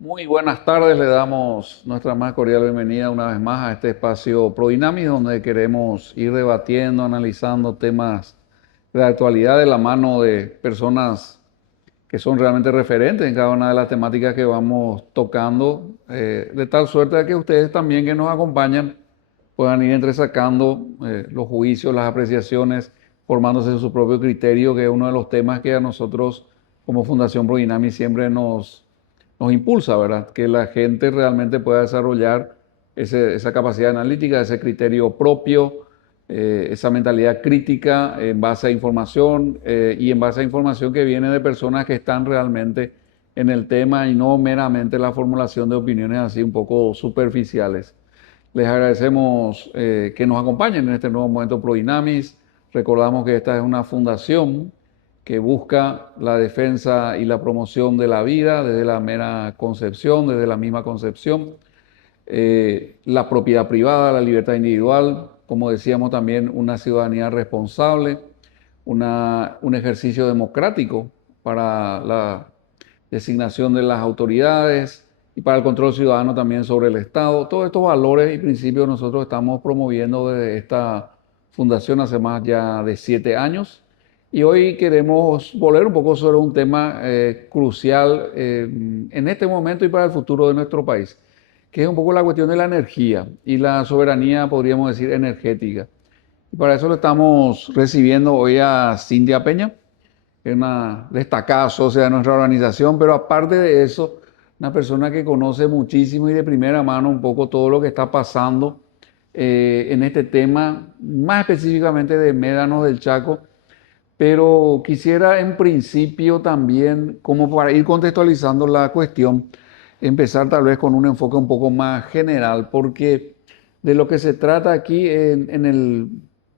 Muy buenas tardes, le damos nuestra más cordial bienvenida una vez más a este espacio ProDynamis, donde queremos ir debatiendo, analizando temas de actualidad de la mano de personas que son realmente referentes en cada una de las temáticas que vamos tocando, de tal suerte de que ustedes también que nos acompañan puedan ir entresacando los juicios, las apreciaciones, formándose su propio criterio, que es uno de los temas que a nosotros como Fundación ProDynamis siempre nos impulsa, ¿verdad? Que la gente realmente pueda desarrollar esa capacidad analítica, ese criterio propio, esa mentalidad crítica en base a información y en base a información que viene de personas que están realmente en el tema y no meramente la formulación de opiniones así un poco superficiales. Les agradecemos que nos acompañen en este nuevo momento ProDynamis. Recordamos que esta es una fundación que busca la defensa y la promoción de la vida desde la mera concepción, desde la misma concepción, la propiedad privada, la libertad individual, como decíamos también una ciudadanía responsable, un ejercicio democrático para la designación de las autoridades y para el control ciudadano también sobre el Estado. Todos estos valores y principios nosotros estamos promoviendo desde esta fundación hace más ya de 7 años. Y hoy queremos volver un poco sobre un tema crucial en este momento y para el futuro de nuestro país, que es un poco la cuestión de la energía y la soberanía, podríamos decir, energética. Y para eso le estamos recibiendo hoy a Cintia Peña, que es una destacada socia de nuestra organización, pero aparte de eso, una persona que conoce muchísimo y de primera mano un poco todo lo que está pasando en este tema, más específicamente de Médanos del Chaco, pero quisiera en principio también, como para ir contextualizando la cuestión, empezar tal vez con un enfoque un poco más general, porque de lo que se trata aquí en el,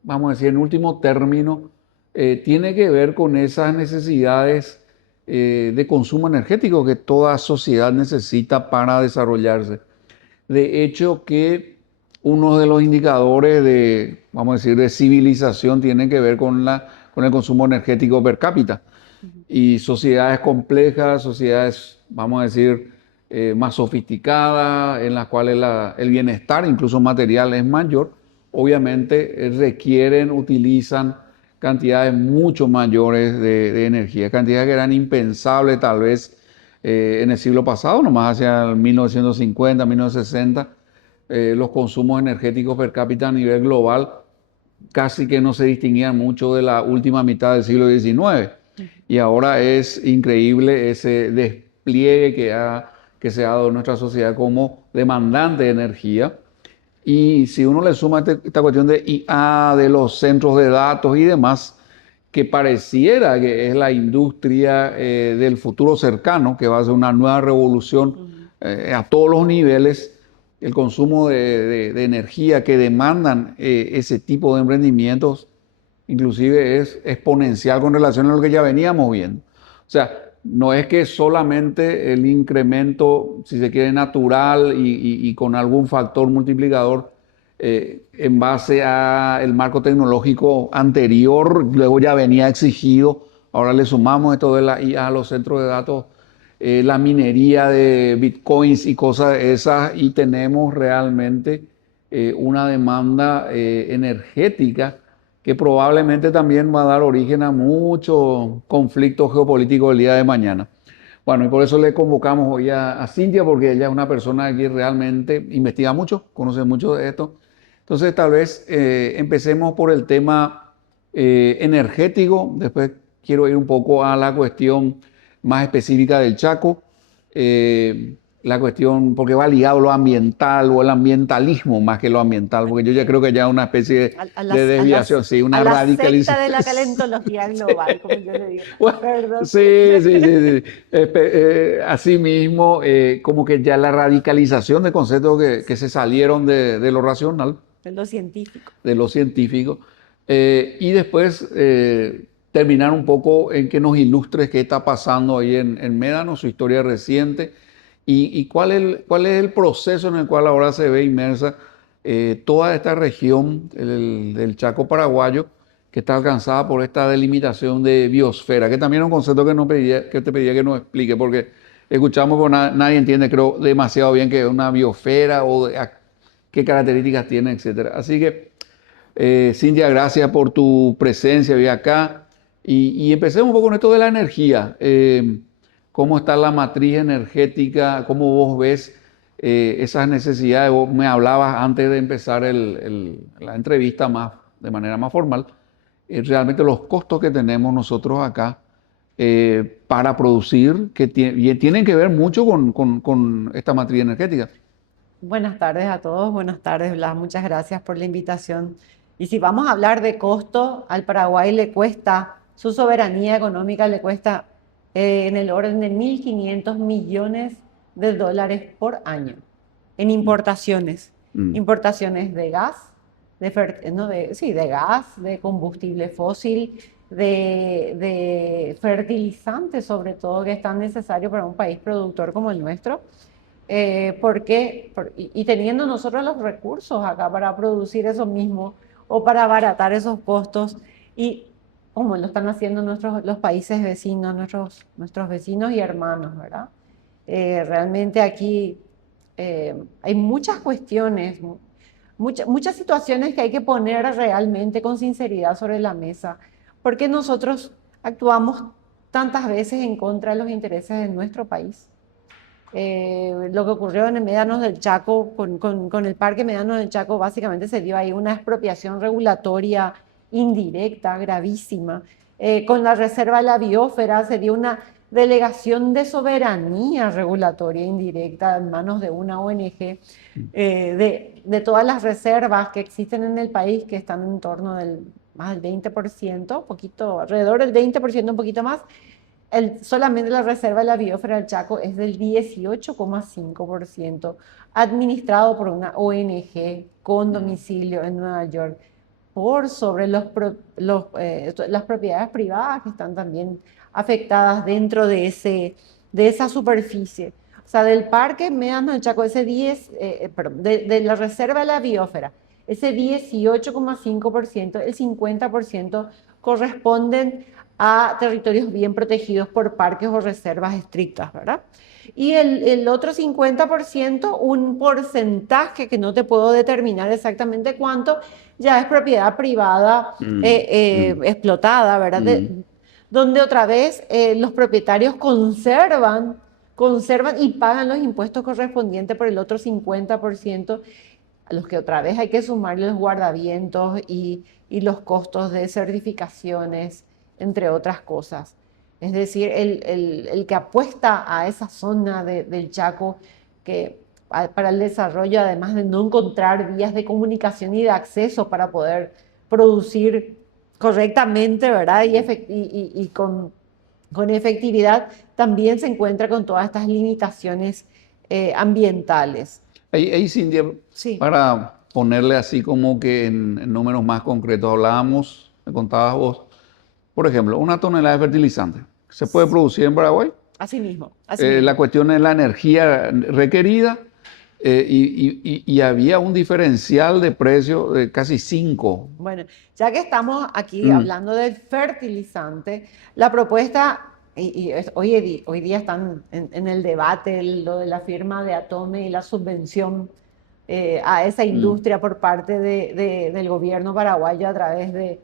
vamos a decir, en último término, tiene que ver con esas necesidades de consumo energético que toda sociedad necesita para desarrollarse. De hecho, que uno de los indicadores de, vamos a decir, de civilización tiene que ver con el consumo energético per cápita. Y sociedades complejas, sociedades, vamos a decir, más sofisticadas, en las cuales el bienestar, incluso material, es mayor, obviamente requieren, utilizan cantidades mucho mayores de energía, cantidades que eran impensables tal vez en el siglo pasado, nomás hacia el 1950, 1960, los consumos energéticos per cápita a nivel global casi que no se distinguían mucho de la última mitad del siglo XIX. Y ahora es increíble ese despliegue que se ha dado en nuestra sociedad como demandante de energía. Y si uno le suma esta cuestión de IA, de los centros de datos y demás, que pareciera que es la industria del futuro cercano, que va a ser una nueva revolución a todos los niveles, el consumo de energía que demandan ese tipo de emprendimientos, inclusive es exponencial con relación a lo que ya veníamos viendo. O sea, no es que solamente el incremento, si se quiere, natural y con algún factor multiplicador en base al marco tecnológico anterior, luego ya venía exigido, ahora le sumamos esto de la IA a los centros de datos, la minería de bitcoins y cosas de esas, y tenemos realmente una demanda energética que probablemente también va a dar origen a muchos conflictos geopolíticos el día de mañana. Bueno, y por eso le convocamos hoy a Cintia, porque ella es una persona que realmente investiga mucho, conoce mucho de esto. Entonces, tal vez empecemos por el tema energético, después quiero ir un poco a la cuestión más específica del Chaco, la cuestión, porque va ligado a lo ambiental o el ambientalismo más que lo ambiental, porque yo ya creo que ya es una especie de desviación, sí, A una la secta de radicalización. la calentología global, como yo le digo. Bueno, Perdón. sí, sí, sí, sí. Asimismo, como que ya la radicalización de conceptos que se salieron de lo racional, En lo científico. de lo científico, y después terminar un poco en que nos ilustres qué está pasando ahí en Médano, su historia reciente, y cuál es el proceso en el cual ahora se ve inmersa toda esta región del Chaco paraguayo, que está alcanzada por esta delimitación de biosfera, que también es un concepto que te pedía que nos explique, porque escuchamos, pero nadie entiende, creo, demasiado bien qué es una biosfera o qué características tiene, etcétera. Así que, Cintia, gracias por tu presencia hoy acá. Y empecemos un poco con esto de la energía. ¿Cómo está la matriz energética? ¿Cómo vos ves esas necesidades? Vos me hablabas antes de empezar la entrevista de manera más formal, realmente los costos que tenemos nosotros acá para producir, que tienen que ver mucho con esta matriz energética. Buenas tardes a todos, buenas tardes, Blas, muchas gracias por la invitación. Y si vamos a hablar de costo, al Paraguay le cuesta, su soberanía económica le cuesta en el orden de 1.500 millones de dólares por año en importaciones. Mm. Importaciones de gas, de gas, de combustible fósil, de fertilizantes sobre todo, que es tan necesario para un país productor como el nuestro. Y teniendo nosotros los recursos acá para producir eso mismo o para abaratar esos costos, y como lo están haciendo los países vecinos, nuestros vecinos y hermanos, ¿verdad? Realmente aquí hay muchas cuestiones, muchas situaciones que hay que poner realmente con sinceridad sobre la mesa, porque nosotros actuamos tantas veces en contra de los intereses de nuestro país. Lo que ocurrió en el Médanos del Chaco, con el Parque Médanos del Chaco, básicamente se dio ahí una expropiación regulatoria indirecta, gravísima. Con la Reserva de la Biosfera se dio una delegación de soberanía regulatoria indirecta en manos de una ONG, de todas las reservas que existen en el país, que están en torno del más del 20%, poquito, alrededor del 20%, un poquito más. Solamente la Reserva de la Biosfera del Chaco es del 18,5%, administrado por una ONG con domicilio en Nueva York, por sobre las propiedades privadas que están también afectadas dentro de esa superficie. O sea, del Parque Médanos del Chaco, de la Reserva de la Biosfera, ese 18,5%, el 50% corresponden a territorios bien protegidos por parques o reservas estrictas, ¿verdad? Y el otro 50%, un porcentaje que no te puedo determinar exactamente cuánto, ya es propiedad privada explotada, ¿verdad? Donde otra vez los propietarios conservan y pagan los impuestos correspondientes por el otro 50%, a los que otra vez hay que sumarle los guardavientos y los costos de certificaciones, entre otras cosas. Es decir, el que apuesta a esa zona del Chaco para el desarrollo, además de no encontrar vías de comunicación y de acceso para poder producir correctamente, ¿verdad? Y con efectividad, también se encuentra con todas estas limitaciones ambientales. Ahí, Cintia, Sí. para ponerle así como que en números más concretos, hablábamos, me contabas vos, por ejemplo, una tonelada de fertilizante, ¿se puede producir en Paraguay? Así mismo. La cuestión es la energía requerida y había un diferencial de precio de casi 5. Bueno, ya que estamos aquí hablando del fertilizante, la propuesta, hoy día están en el debate lo de la firma de Atome y la subvención a esa industria por parte del gobierno paraguayo a través de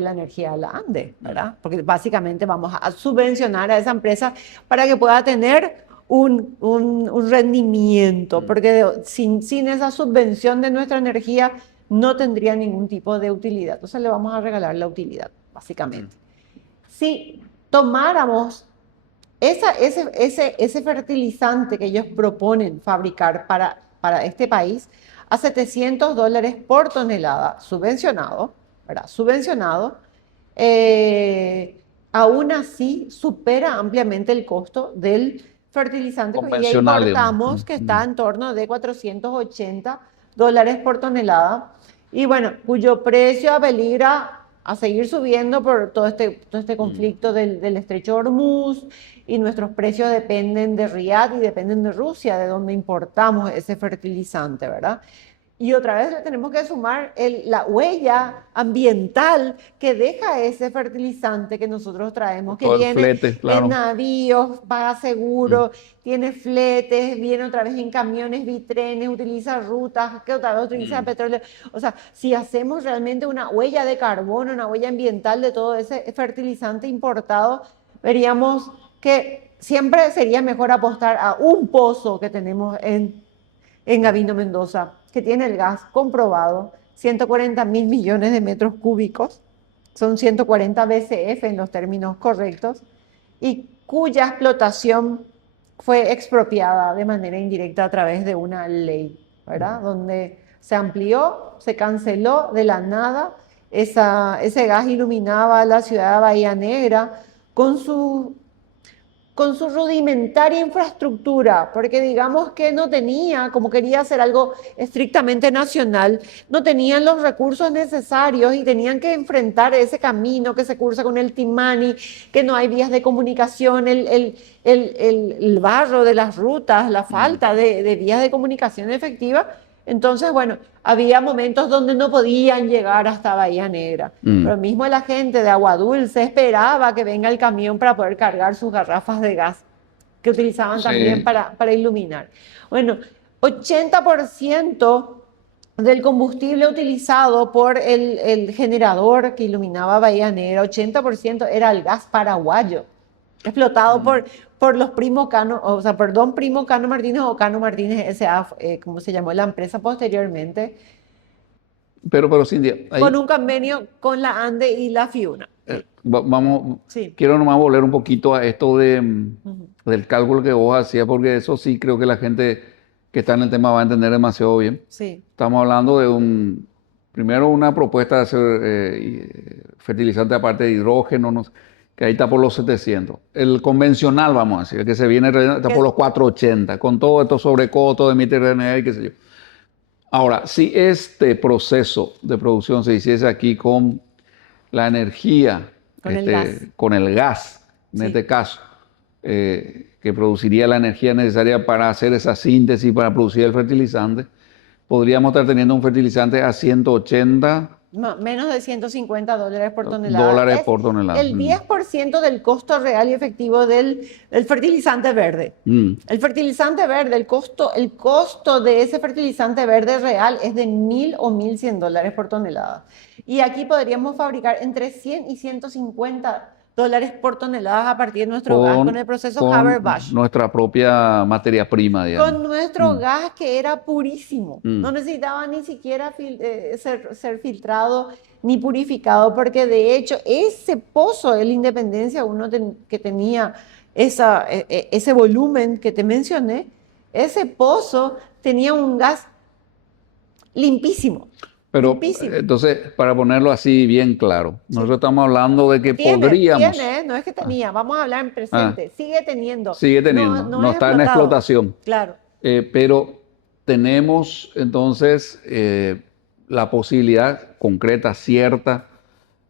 la energía de la Ande, ¿verdad? Porque básicamente vamos a subvencionar a esa empresa para que pueda tener un rendimiento, porque sin esa subvención de nuestra energía no tendría ningún tipo de utilidad. Entonces le vamos a regalar la utilidad, básicamente. Si tomáramos ese fertilizante que ellos proponen fabricar para este país a $700 por tonelada, subvencionado, ¿verdad? Subvencionado, aún así supera ampliamente el costo del fertilizante que ya importamos, que está en torno de $480 por tonelada, y bueno, cuyo precio apeligra a seguir subiendo por todo este conflicto del estrecho de Hormuz, y nuestros precios dependen de Riad y dependen de Rusia, de donde importamos ese fertilizante, ¿verdad? Y otra vez le tenemos que sumar la huella ambiental que deja ese fertilizante que nosotros traemos, que Todo el viene flete, en claro. navíos, paga Mm, seguro, tiene fletes, viene otra vez en camiones, bitrenes, utiliza rutas, que otra vez utiliza mm. petróleo. O sea, si hacemos realmente una huella de carbono, una huella ambiental de todo ese fertilizante importado, veríamos que siempre sería mejor apostar a un pozo que tenemos en Gavino Mendoza, que tiene el gas comprobado, 140.000 millones de metros cúbicos, son 140 BCF en los términos correctos, y cuya explotación fue expropiada de manera indirecta a través de una ley, ¿verdad? Donde se amplió, se canceló de la nada, ese gas iluminaba la ciudad de Bahía Negra con su rudimentaria infraestructura, porque digamos que no tenía, como quería hacer algo estrictamente nacional, no tenían los recursos necesarios y tenían que enfrentar ese camino que se cursa con el Timani, que no hay vías de comunicación, el barro de las rutas, la Mm, falta de vías de comunicación efectiva. Entonces, bueno, había momentos donde no podían llegar hasta Bahía Negra. mm. Pero mismo la gente de Agua Dulce esperaba que venga el camión para poder cargar sus garrafas de gas, que utilizaban también Sí, para iluminar. Bueno, 80% del combustible utilizado por el generador que iluminaba Bahía Negra, 80% era el gas paraguayo, explotado mm. por los Primo Cano, o sea, perdón, Primo Cano Martínez o Cano Martínez S.A., como se llamó la empresa posteriormente, Pero Cindy, con ahí un convenio con la ANDE y la FIUNA. vamos, Sí. quiero nomás volver un poquito a esto Ujú. del cálculo que vos hacías, porque eso sí creo que la gente que está en el tema va a entender demasiado bien. Sí, Estamos hablando de primero una propuesta de hacer fertilizante aparte de hidrógeno, no sé, que ahí está por los 700. El convencional, vamos a decir, el que se viene está por que, los 480, con todo esto sobrecostos de mitiRNA y qué sé yo. Ahora, si este proceso de producción se hiciese aquí con la energía, con el gas. con el gas, en Sí. este caso, que produciría la energía necesaria para hacer esa síntesis, para producir el fertilizante, podríamos estar teniendo un fertilizante a 180 Menos de $150 por tonelada. dólares Es por tonelada. el 10% del costo real y efectivo del fertilizante verde. Mm. El fertilizante verde, el costo de ese fertilizante verde real es de 1.000 o 1.100 dólares por tonelada. Y aquí podríamos fabricar entre 100 y $150 por tonelada a partir de nuestro gas con el proceso Con Haber-Bosch. nuestra propia materia prima, digamos. Con nuestro Mm, gas que era purísimo. No mm. necesitaba ni siquiera ser filtrado ni purificado, porque de hecho ese pozo de la Independencia, que tenía ese volumen que te mencioné, ese pozo tenía un gas limpísimo, Pero limpísimo. entonces, para ponerlo así bien claro, nosotros Sí. estamos hablando de que podríamos, Tiene, no es que tenía, vamos a hablar en ah, presente, sigue teniendo, sigue no, teniendo, no no es está en explotado, explotación, claro. pero tenemos entonces la posibilidad concreta, cierta,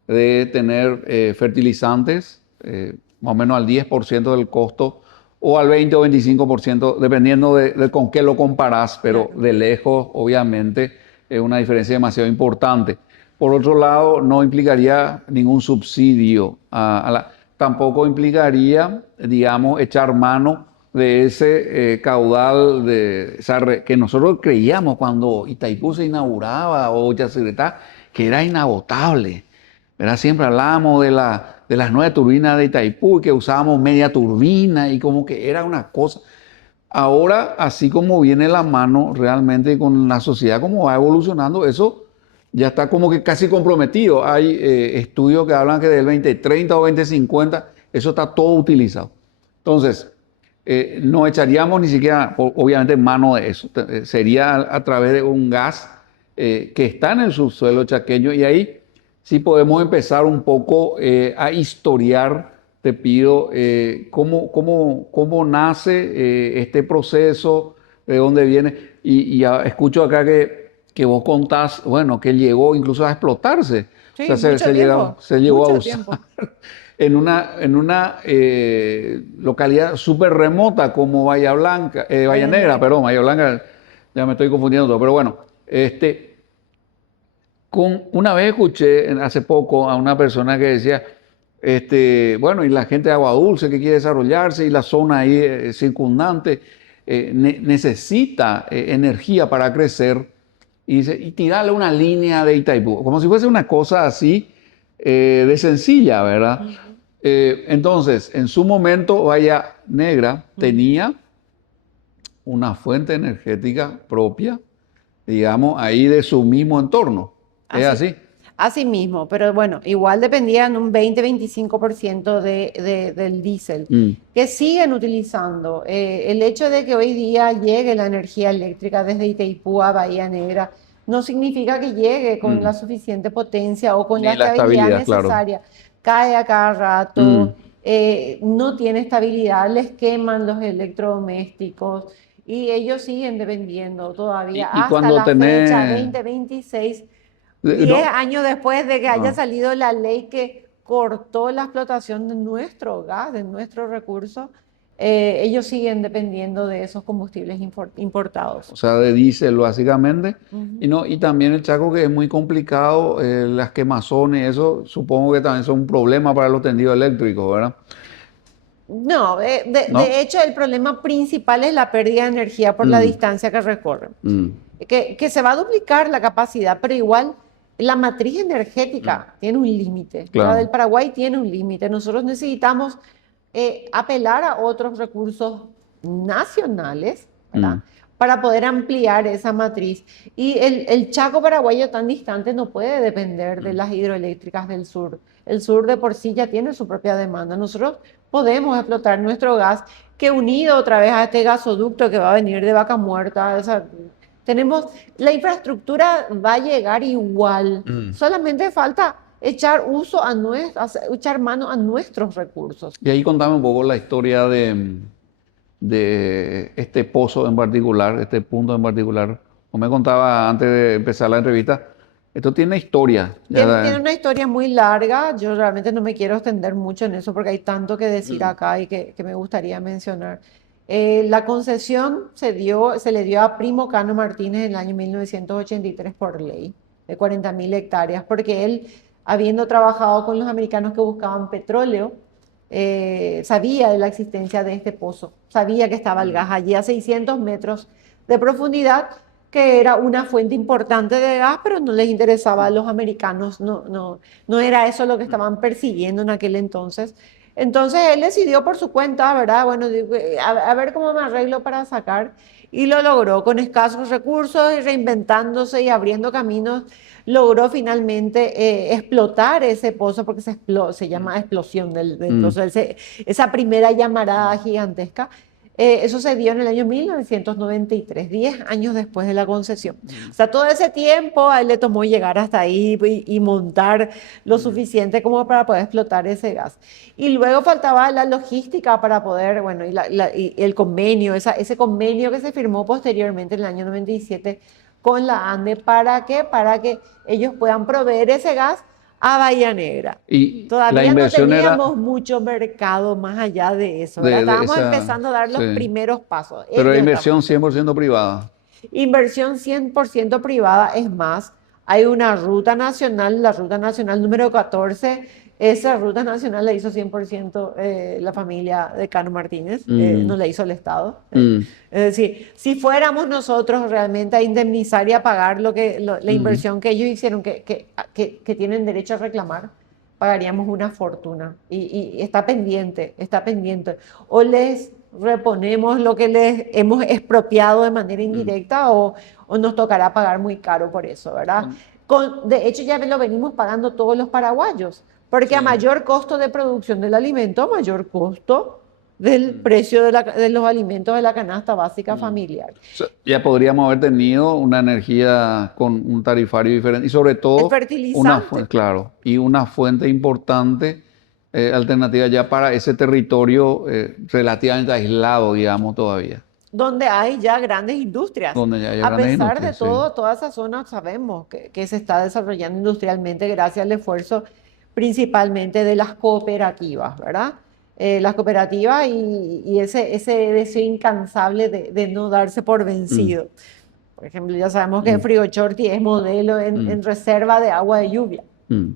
de tener fertilizantes más o menos al 10% del costo o al 20 o 25%, dependiendo de con qué lo comparás, pero Claro. de lejos, obviamente, es una diferencia demasiado importante. Por otro lado, no implicaría ningún subsidio, tampoco implicaría, digamos, echar mano de ese caudal que nosotros creíamos cuando Itaipú se inauguraba o Yacyretá, que era inagotable. ¿Verdad? Siempre hablábamos de las nueve turbinas de Itaipú, que usábamos media turbina y como que era una cosa. Ahora, así como viene la mano realmente con la sociedad, como va evolucionando, eso ya está como que casi comprometido. Hay estudios que hablan que del 2030 o 2050, eso está todo utilizado. Entonces, no echaríamos ni siquiera, obviamente, mano de eso. Sería a través de un gas que está en el subsuelo chaqueño y ahí sí podemos empezar un poco a historiar. Te pido cómo nace este proceso, de dónde viene. Y escucho acá que vos contás, bueno, que llegó incluso a explotarse. O Sí, sea, mucho tiempo, se llegó a mucho usar tiempo. en una localidad súper remota como Bahía Blanca, Bahía Bahía Negra, Negra. perdón, Bahía Blanca, ya me estoy confundiendo todo, pero bueno, Este, una vez escuché hace poco a una persona que decía, bueno, y la gente de Agua Dulce que quiere desarrollarse y la zona ahí circundante necesita energía para crecer y, y tirarle una línea de Itaipú, como si fuese una cosa así de sencilla, ¿verdad? Entonces, en su momento, Bahía Negra tenía una fuente energética propia, digamos, ahí de su mismo entorno. ¿Es así? Así mismo, pero bueno, igual dependían un 20-25% del diésel, que siguen utilizando. El hecho de que hoy día llegue la energía eléctrica desde Itaipú a Bahía Negra no significa que llegue con la suficiente potencia o con Ni la la estabilidad estabilidad, claro. necesaria. Cae a cada rato, no tiene estabilidad, les queman los electrodomésticos y ellos siguen dependiendo todavía Y hasta cuando la fecha tenés... 2026. 10 No, años después de que haya no. salido la ley que cortó la explotación de nuestro gas, de nuestros recursos, ellos siguen dependiendo de esos combustibles importados. O sea, de diésel básicamente. Y, Ujú. no, y también el Chaco que es muy complicado, las quemazones, eso supongo que también son un problema para los tendidos eléctricos, ¿verdad? No, ¿No? de hecho el problema principal es la pérdida de energía por la Mm, distancia que recorren. mm, Que se va a duplicar la capacidad, pero igual la matriz mm. energética tiene un límite. La del Claro. Paraguay tiene un límite. Nosotros necesitamos apelar a otros recursos nacionales, ¿verdad? Mm, Para poder ampliar esa matriz. Y el Chaco paraguayo tan distante no puede depender de mm. las hidroeléctricas del sur. El sur de por sí ya tiene su propia demanda. Nosotros podemos explotar nuestro gas, que unido otra vez a este gasoducto que va a venir de Vaca Muerta, o sea, tenemos, la infraestructura va a llegar igual. Mm. Solamente falta echar mano a nuestros recursos. Y ahí contame un poco la historia de este pozo en particular, este punto en particular. Como me contaba antes de empezar la entrevista, esto tiene historia. Tiene una historia muy larga, yo realmente no me quiero extender mucho en eso porque hay tanto que decir Mm, acá y que me gustaría mencionar. La concesión se le dio a Primo Cano Martínez en el año 1983 por ley, de 40.000 hectáreas, porque él, habiendo trabajado con los americanos que buscaban petróleo, sabía de la existencia de este pozo, sabía que estaba el gas mm, allí a 600 metros de profundidad, que era una fuente importante de gas, pero no les interesaba a los americanos, no era eso lo que mm, estaban persiguiendo en aquel entonces. Entonces él decidió por su cuenta, ¿verdad? Bueno, a ver cómo me arreglo para sacar. Y lo logró con escasos recursos y reinventándose y abriendo caminos. Logró finalmente explotar ese pozo, porque se llama explosión del mm, pozo, esa primera llamarada gigantesca. Eso se dio en el año 1993, 10 años después de la concesión. O mm, sea, todo ese tiempo a él le tomó llegar hasta ahí y montar lo mm, suficiente como para poder explotar ese gas. Y luego faltaba la logística para poder, bueno, y el convenio, ese convenio que se firmó posteriormente en el año 97 con la ANDE. ¿Para qué? Para que ellos puedan proveer ese gas a Bahía Negra. Y la Todavía no inversión teníamos era mucho mercado más allá de eso, ¿verdad? de Estábamos esa, empezando a dar los sí, primeros pasos. pero la Ellos estaban inversión empezando. 100% privada. Inversión 100% privada, es más, hay una ruta nacional, la ruta nacional número 14. Esa ruta nacional la hizo 100% la familia de Cano Martínez, no Mm, la hizo el Estado. mm, Es decir, si fuéramos nosotros realmente a indemnizar y a pagar la mm, inversión que ellos hicieron, que tienen derecho a reclamar, pagaríamos una fortuna. Y está pendiente, está pendiente. O les reponemos lo que les hemos expropiado de manera mm. indirecta o nos tocará pagar muy caro por eso, ¿verdad? De hecho, ya lo venimos pagando todos los paraguayos, porque a Sí. mayor costo de producción del alimento, mayor costo del Mm, precio de los alimentos de la canasta básica mm. familiar. Sea, ya podríamos haber tenido una energía con un tarifario diferente y sobre El todo una fertilizante, fuente, claro, y una fuente importante alternativa ya para ese territorio relativamente aislado, digamos, todavía, donde hay ya grandes industrias. donde ya hay A grandes pesar de industrias, sí. todo, toda esa zona sabemos que se está desarrollando industrialmente gracias al esfuerzo principalmente de las cooperativas, ¿verdad? Las cooperativas y ese deseo incansable de no darse por Mm, vencido. Por ejemplo, ya sabemos que Frigochorti es modelo en reserva de agua de lluvia,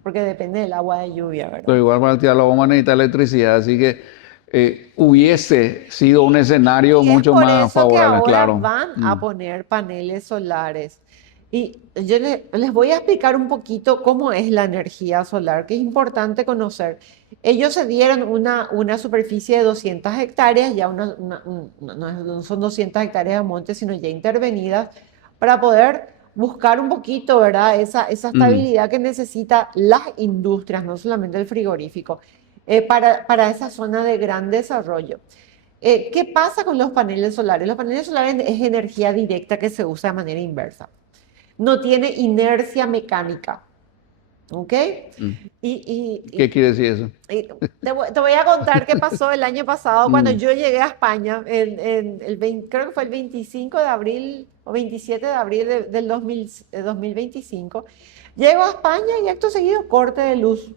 porque depende del agua de lluvia, ¿verdad? Pero igual para activar la bomba necesita electricidad, así que hubiese sido un escenario Y es mucho por más eso que favorable, ahora claro. van a poner paneles solares. Y yo les voy a explicar un poquito cómo es la energía solar, que es importante conocer. Ellos se dieron una superficie de 200 hectáreas, ya no son 200 hectáreas de monte, sino ya intervenidas, para poder buscar un poquito, ¿verdad? Esa estabilidad que necesitan las industrias, no solamente el frigorífico, para esa zona de gran desarrollo. ¿Qué pasa con los paneles solares? Los paneles solares es energía directa que se usa de manera inversa. No tiene inercia mecánica. ¿Ok? ¿Qué quiere decir eso? Te voy a contar qué pasó el año pasado cuando yo llegué a España, creo que fue el 25 de abril o 27 de abril del 2025. Llego a España y acto seguido corte de luz.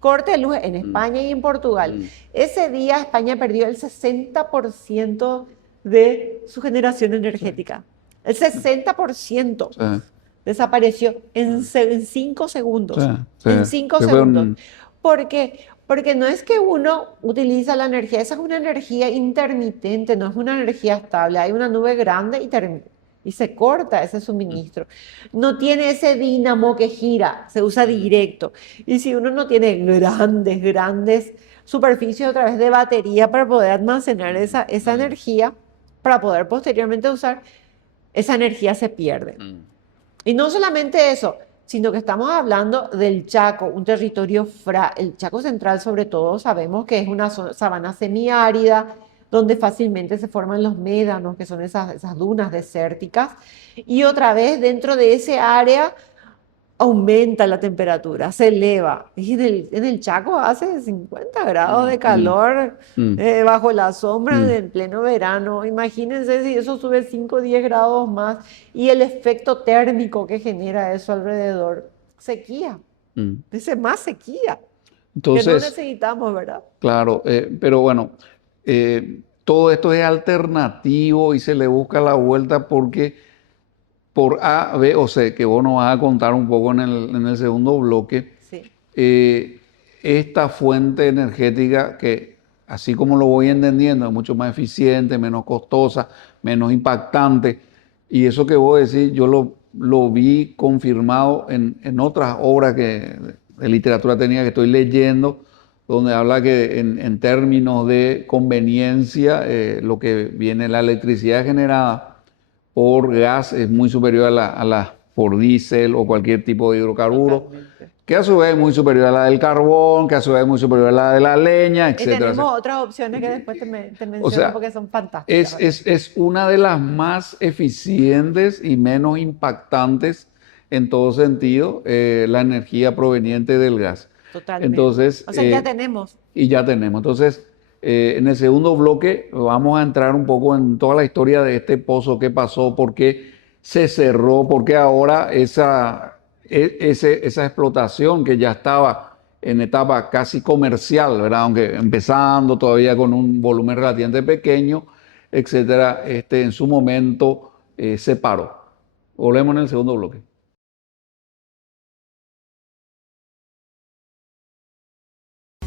Corte de luz en España y en Portugal. Ese día España perdió el 60% de su generación energética. El 60%. Desapareció en 5 segundos. En 5 segundos. ¿Por qué? Porque no es que uno utiliza la energía, esa es una energía intermitente, no es una energía estable. Hay una nube grande y se corta ese suministro. No tiene ese dínamo que gira, se usa directo. Y si uno no tiene grandes superficies a través de batería para poder almacenar esa energía, para poder posteriormente usar, esa energía se pierde. Y no solamente eso, sino que estamos hablando del Chaco, un territorio el Chaco Central sobre todo, sabemos que es una sabana semiárida, donde fácilmente se forman los médanos, que son esas dunas desérticas, y otra vez dentro de ese área aumenta la temperatura, se eleva. Y en el Chaco hace 50 grados de calor bajo la sombra en pleno verano. Imagínense si eso sube 5 o 10 grados más y el efecto térmico que genera eso alrededor. Sequía. Dice más sequía. Entonces, que no necesitamos, ¿verdad? Claro, pero bueno, todo esto es alternativo y se le busca la vuelta porque por A, B o C, que vos nos vas a contar un poco en el segundo bloque, esta fuente energética que, así como lo voy entendiendo, es mucho más eficiente, menos costosa, menos impactante, y eso que vos decís, yo lo vi confirmado en otras obras de literatura técnica que estoy leyendo, donde habla que en términos de conveniencia, lo que viene, la electricidad generada por gas es muy superior a la por diésel o cualquier tipo de hidrocarburo. Totalmente. Que a su vez es muy superior a la del carbón, que a su vez es muy superior a la de la leña, etc. Y tenemos otras opciones que después te menciono porque son fantásticas. Es una de las más eficientes y menos impactantes en todo sentido, la energía proveniente del gas. Totalmente. Entonces, o sea, ya tenemos. Y ya tenemos. Entonces, en el segundo bloque vamos a entrar un poco en toda la historia de este pozo, qué pasó, por qué se cerró, por qué ahora esa explotación que ya estaba en etapa casi comercial, ¿verdad? Aunque empezando todavía con un volumen relativamente pequeño, etcétera, en su momento se paró. Volvemos en el segundo bloque.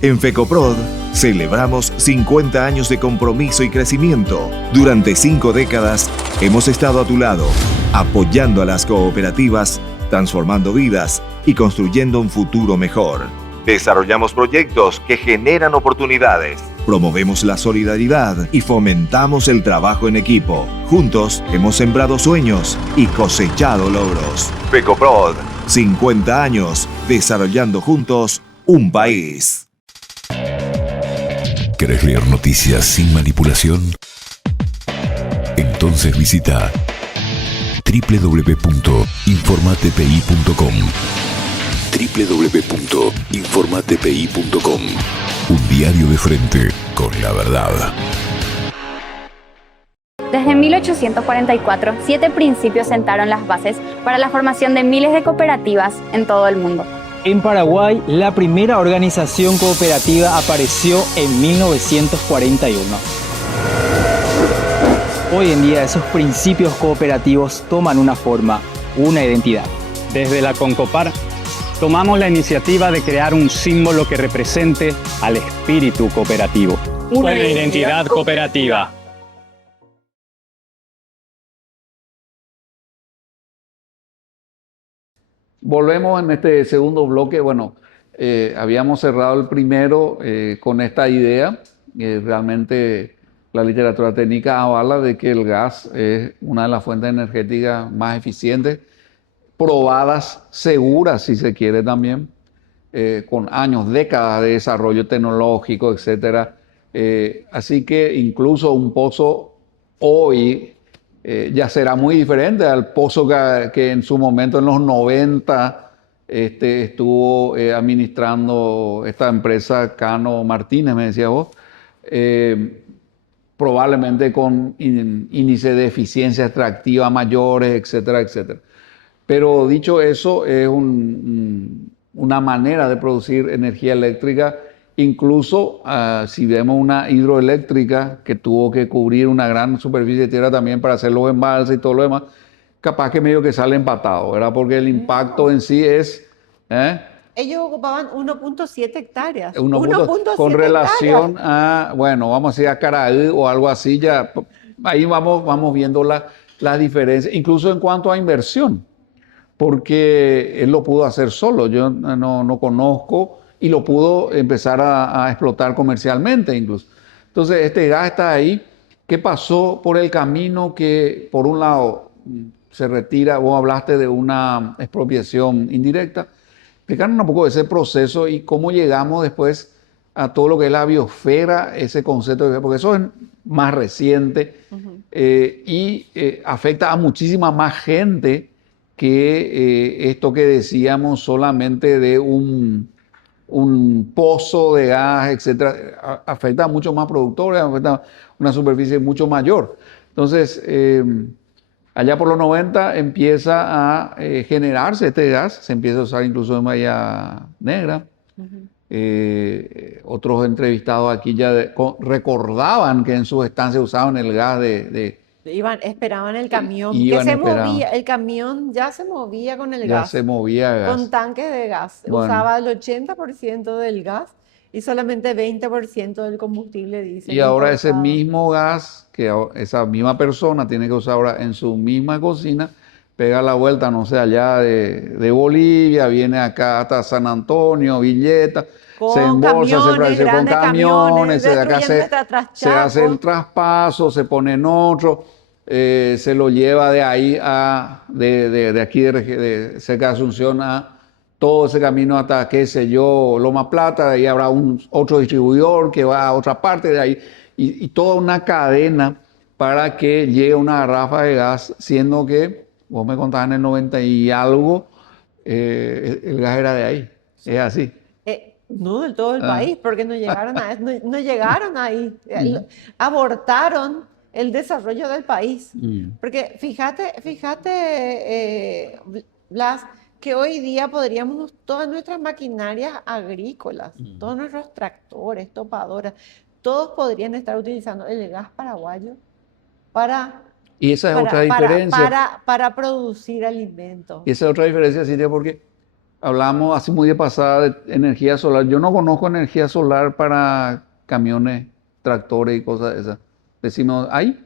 En FECOPROD celebramos 50 años de compromiso y crecimiento. Durante 5 décadas hemos estado a tu lado, apoyando a las cooperativas, transformando vidas y construyendo un futuro mejor. Desarrollamos proyectos que generan oportunidades. Promovemos la solidaridad y fomentamos el trabajo en equipo. Juntos hemos sembrado sueños y cosechado logros. FECOPROD, 50 años desarrollando juntos un país. ¿Querés leer noticias sin manipulación? Entonces visita www.informatpi.com. www.informatpi.com. Un diario de frente con la verdad. Desde 1844, 7 principios sentaron las bases para la formación de miles de cooperativas en todo el mundo. En Paraguay, la primera organización cooperativa apareció en 1941. Hoy en día esos principios cooperativos toman una forma, una identidad. Desde la Concopar tomamos la iniciativa de crear un símbolo que represente al espíritu cooperativo. Una identidad cooperativa. Volvemos en este segundo bloque. Bueno, habíamos cerrado el primero con esta idea. Realmente la literatura técnica avala de que el gas es una de las fuentes energéticas más eficientes, probadas, seguras, si se quiere también, con años, décadas de desarrollo tecnológico, etcétera. Así que incluso un pozo hoy ya será muy diferente al pozo que en su momento, en los 90, estuvo administrando esta empresa Cano Martínez, me decía vos, probablemente con índice de eficiencia extractiva mayores, etcétera, etcétera. Pero dicho eso, es una manera de producir energía eléctrica. Incluso si vemos una hidroeléctrica que tuvo que cubrir una gran superficie de tierra también para hacer los embalses y todo lo demás, capaz que medio que sale empatado, ¿verdad? Porque el impacto en sí es... Ellos ocupaban 1.7 hectáreas. Con relación a, bueno, vamos a decir a Caraí o algo así, ya ahí vamos viendo las diferencias, incluso en cuanto a inversión, porque él lo pudo hacer solo, yo no conozco, y lo pudo empezar a explotar comercialmente incluso. Entonces, este gas está ahí. ¿Qué pasó por el camino que, por un lado, se retira? Vos hablaste de una expropiación indirecta. Explicarnos un poco de ese proceso y cómo llegamos después a todo lo que es la biosfera, ese concepto, porque eso es más reciente y afecta a muchísima más gente que esto que decíamos solamente de un pozo de gas, etcétera. Afecta a muchos más productores, afecta a una superficie mucho mayor. Entonces, allá por los 90 empieza a generarse este gas, se empieza a usar incluso en Bahía Negra. Otros entrevistados aquí ya recordaban que en sus estancias usaban el gas esperaban el camión, el camión ya se movía con el gas. Ya se movía gas. Con tanques de gas. Bueno. Usaba el 80% del gas y solamente 20% del combustible diésel. Y ahora ese mismo gas que esa misma persona tiene que usar ahora en su misma cocina, pega la vuelta, no sé, allá de Bolivia, viene acá hasta San Antonio, Villeta, se embolsa, con camiones, acá se hace el traspaso, se pone en otro, se lo lleva de ahí de aquí cerca de Asunción a todo ese camino hasta, qué sé yo, Loma Plata, de ahí habrá otro distribuidor que va a otra parte de ahí, y toda una cadena para que llegue una garrafa de gas, siendo que, vos me contabas en el 90 y algo, el gas era de ahí, es así. No del todo el país, porque no llegaron ahí. Abortaron el desarrollo del país. Porque fíjate, Blas, que hoy día podríamos, todas nuestras maquinarias agrícolas, todos nuestros tractores, topadoras, todos podrían estar utilizando el gas paraguayo y esa es otra diferencia. Para producir alimentos. Y esa es otra diferencia, Silvia, porque hablamos así muy de pasada de energía solar. Yo no conozco energía solar para camiones, tractores y cosas de esas. Decimos, ¿hay?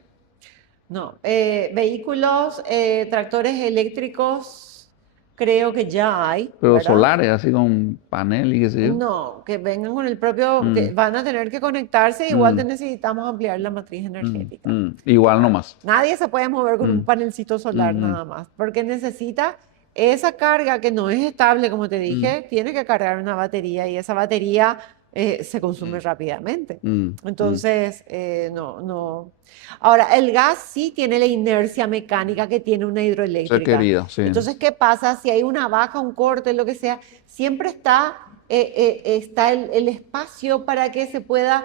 No, vehículos, tractores eléctricos, creo que ya hay. Pero ¿verdad? Solares, así con panel y qué sé yo. No, que vengan con el propio, que van a tener que conectarse, igual necesitamos ampliar la matriz energética. Igual nomás. Nadie se puede mover con un panelcito solar nada más, porque necesita esa carga que no es estable, como te dije, tiene que cargar una batería y esa batería se consume rápidamente. Entonces, no. Ahora, el gas sí tiene la inercia mecánica que tiene una hidroeléctrica. Sí. Entonces, ¿qué pasa? Si hay una baja, un corte, lo que sea, siempre está el espacio para que se pueda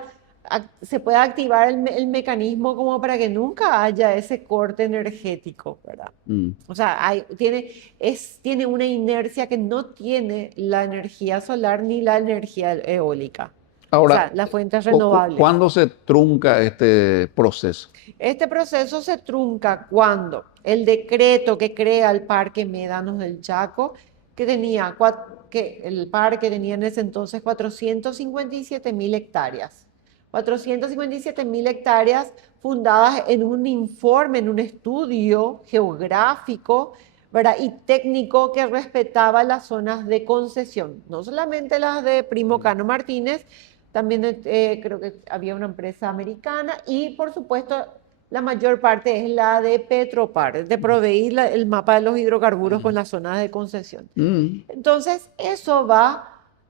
activar el mecanismo como para que nunca haya ese corte energético, ¿verdad? O sea, tiene una inercia que no tiene la energía solar ni la energía eólica. Ahora, o sea, las fuentes renovables. ¿cuándo se trunca este proceso? Este proceso se trunca cuando el decreto que crea el Parque Médanos del Chaco, que el parque tenía en ese entonces 457.000 hectáreas. 457.000 hectáreas fundadas en un informe, en un estudio geográfico, ¿verdad? Y técnico que respetaba las zonas de concesión, no solamente las de Primo Cano Martínez, también creo que había una empresa americana y por supuesto la mayor parte es la de Petropar, de proveer el mapa de los hidrocarburos con las zonas de concesión. Entonces,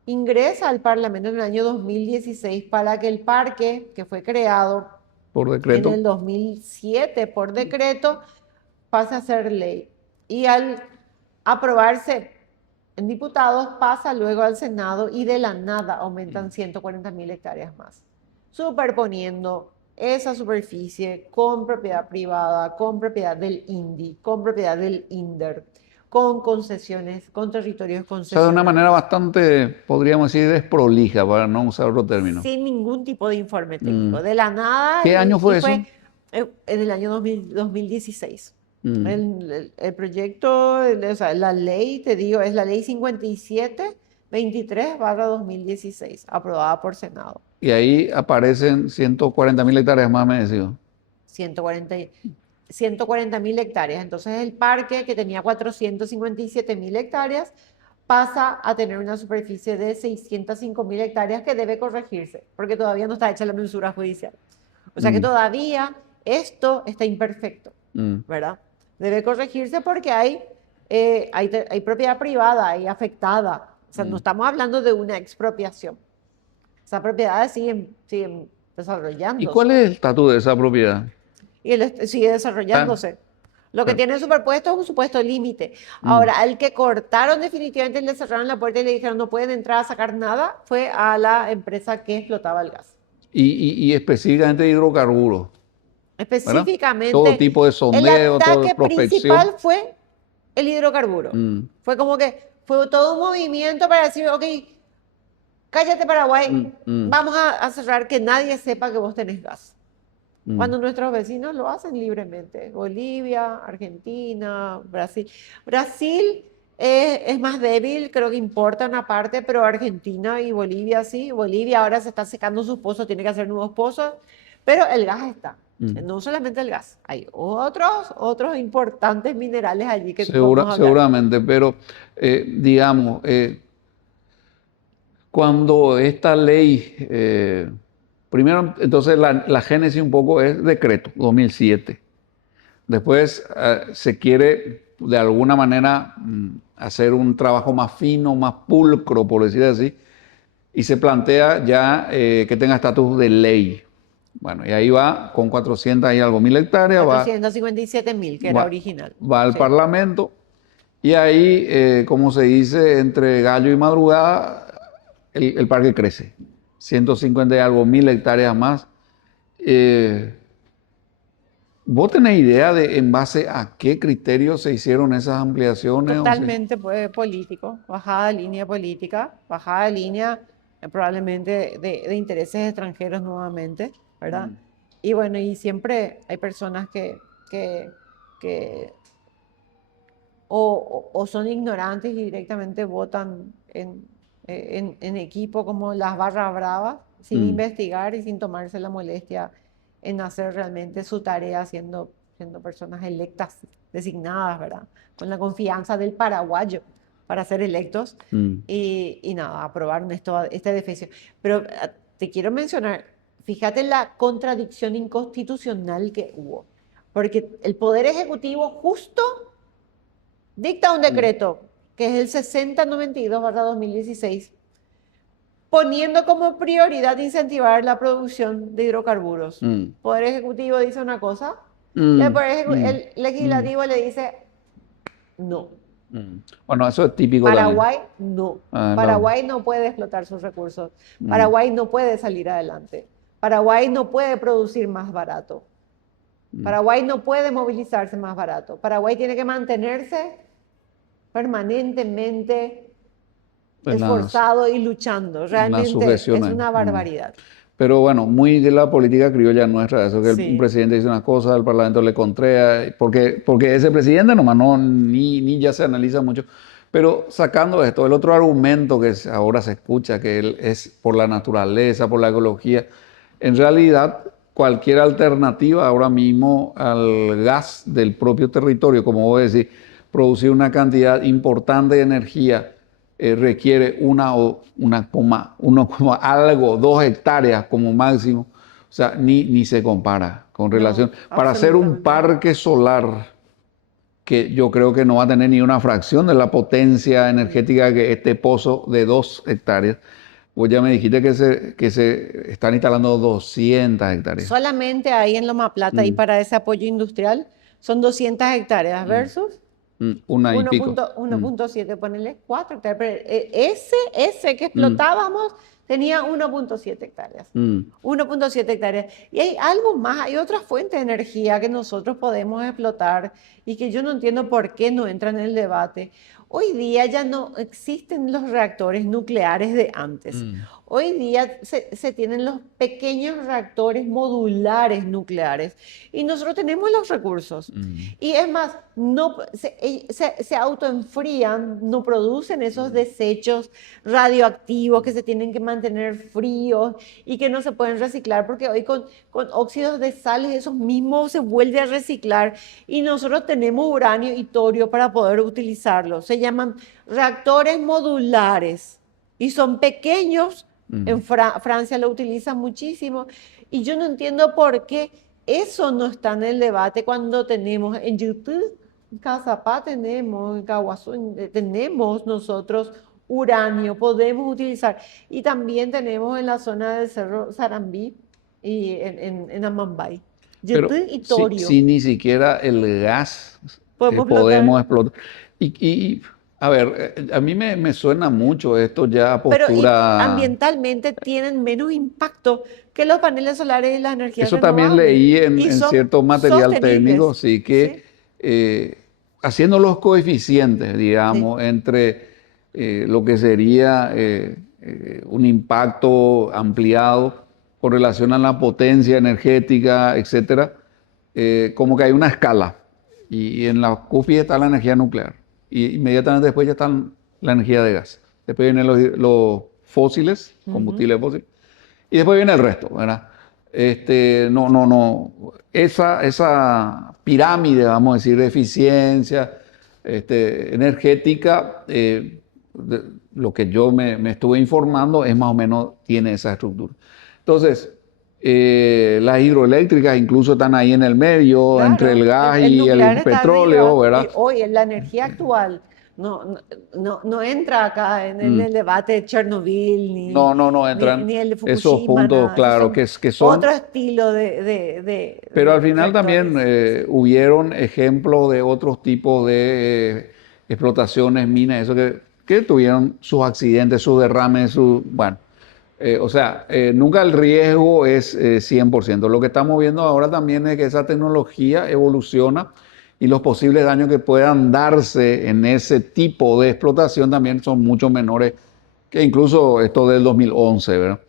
ingresa al Parlamento en el año 2016 para que el parque, que fue creado Por decreto. en el 2007 por decreto, pase a ser ley. Y al aprobarse en diputados, pasa luego al Senado y de la nada aumentan 140.000 hectáreas más, superponiendo esa superficie con propiedad privada, con propiedad del INDI, con propiedad del INDER, con concesiones, con territorios O sea, de concesionales. una manera bastante, podríamos decir, desprolija, para no usar otro término. Sin ningún tipo de informe técnico. De la nada. ¿Qué año fue eso? En el año 2016. El proyecto, o sea, la ley, te digo, es la ley 5723/2016, aprobada por Senado. Y ahí aparecen 140.000 hectáreas más, me decía. 140.000 hectáreas. Entonces el parque, que tenía 457.000 hectáreas, pasa a tener una superficie de 605.000 hectáreas que debe corregirse, porque todavía no está hecha la mensura judicial. O sea que todavía esto está imperfecto, ¿verdad? Debe corregirse porque hay propiedad privada ahí afectada. O sea, no estamos hablando de una expropiación. Esas propiedades siguen desarrollándose. ¿Y cuál es el estatus de esa propiedad? Y él sigue desarrollándose. Lo que tiene superpuesto es un supuesto límite. Ahora, al que cortaron definitivamente, le cerraron la puerta y le dijeron no pueden entrar a sacar nada, fue a la empresa que explotaba el gas. Y específicamente hidrocarburos. Específicamente, todo tipo de sondeo, el todo de ataque prospección. principal fue el hidrocarburo. Fue como que fue todo un movimiento para decir, ok, cállate Paraguay, vamos a cerrar, que nadie sepa que vos tenés gas. Cuando nuestros vecinos lo hacen libremente. Bolivia, Argentina, Brasil. Brasil es más débil, creo que importa una parte, pero Argentina y Bolivia sí. Bolivia ahora se está secando sus pozos, tiene que hacer nuevos pozos, pero el gas está. No solamente el gas, hay otros importantes minerales allí que podemos hablar. Seguramente, pero digamos, cuando esta ley, primero, entonces la génesis un poco es decreto, 2007. Después se quiere de alguna manera hacer un trabajo más fino, más pulcro, por decir así, y se plantea ya que tenga estatus de ley. Bueno, y ahí va con 400 y algo mil hectáreas. 457.000, que era original. Va al Parlamento y ahí, como se dice, entre gallo y madrugada, el parque crece. 150 y algo mil hectáreas más. ¿Vos tenés idea de en base a qué criterios se hicieron esas ampliaciones? Totalmente político, bajada de línea política, bajada de línea probablemente de intereses extranjeros nuevamente, ¿verdad? Y bueno, y siempre hay personas que o son ignorantes y directamente votan en equipo como las barras bravas, sin investigar y sin tomarse la molestia en hacer realmente su tarea siendo personas electas, designadas, ¿verdad? Con la confianza del paraguayo para ser electos y nada, aprobaron este defecio. Pero te quiero mencionar, fíjate la contradicción inconstitucional que hubo, porque el Poder Ejecutivo justo dicta un decreto, que es el 6092/2016, poniendo como prioridad incentivar la producción de hidrocarburos. El Poder Ejecutivo dice una cosa, el Legislativo le dice no. Bueno, eso es típico Paraguay también. no. Paraguay no puede explotar sus recursos. Paraguay no puede salir adelante. Paraguay no puede producir más barato. Paraguay no puede movilizarse más barato. Paraguay tiene que mantenerse permanentemente esforzado y luchando. Realmente es sujeción ahí. una barbaridad. Pero bueno, muy de la política criolla nuestra, eso que Sí. un presidente dice una cosa, el parlamento le contrea, porque ese presidente nomás ni ya se analiza mucho. Pero sacando esto, el otro argumento que ahora se escucha, que él es por la naturaleza, por la ecología, en realidad cualquier alternativa ahora mismo al gas del propio territorio, como vos decís, producir una cantidad importante de energía, requiere uno coma algo, 2 hectáreas como máximo, o sea, ni se compara con relación. Para hacer un absolutamente. parque solar, que yo creo que no va a tener ni una fracción de la potencia energética que este pozo de 2 hectáreas, vos ya me dijiste que se están instalando 200 hectáreas. Solamente ahí en Loma Plata y para ese apoyo industrial son 200 hectáreas versus Una y pico. 1.7, ponele 4 hectáreas. Pero ese que explotábamos tenía 1.7 hectáreas. 1.7 hectáreas. Y hay algo más, hay otra fuente de energía que nosotros podemos explotar y que yo no entiendo por qué no entra en el debate. Hoy día ya no existen los reactores nucleares de antes. Hoy día se tienen los pequeños reactores modulares nucleares y nosotros tenemos los recursos. Y es más, se autoenfrían, no producen esos desechos radioactivos que se tienen que mantener fríos y que no se pueden reciclar, porque hoy con óxidos de sales esos mismos se vuelve a reciclar y nosotros tenemos uranio y torio para poder utilizarlos. Se llaman reactores modulares y son pequeños. En Francia lo utilizan muchísimo y yo no entiendo por qué eso no está en el debate cuando tenemos en YouTube, en Cazapá tenemos, en Caguazú tenemos nosotros uranio, podemos utilizar. Y también tenemos en la zona del Cerro Sarambí y en Amambay. Pero YouTube y torio. si ni siquiera el gas podemos explotar. Y a ver, a mí me suena mucho esto ya Pero postura. ambientalmente tienen menos impacto que los paneles solares y las energías Eso también renovables. leí Y en son cierto material sostenibles. técnico, sí, que haciendo los coeficientes, digamos, entre lo que sería un impacto ampliado con relación a la potencia energética, etcétera, como que hay una escala. Y en la cúspide está la energía nuclear. Y inmediatamente después ya está la energía de gas. Después vienen los fósiles, combustibles fósiles. Y después viene el resto, ¿verdad? Esa pirámide, vamos a decir, de eficiencia energética, lo que yo me estuve informando es más o menos tiene esa estructura. Entonces, las hidroeléctricas incluso están ahí en el medio, Claro, entre el gas el y nuclear el está petróleo, arriba. ¿verdad? Y hoy la energía actual no entra acá en el debate de Chernobyl No entran ni el de esos Fukushima, puntos, nada. claro, que son. Otro estilo de Pero al final reactores. también hubieron ejemplos de otros tipos de explotaciones, minas, eso que tuvieron sus accidentes, sus derrames, bueno. Nunca el riesgo es 100%. Lo que estamos viendo ahora también es que esa tecnología evoluciona y los posibles daños que puedan darse en ese tipo de explotación también son mucho menores que incluso esto del 2011, ¿verdad?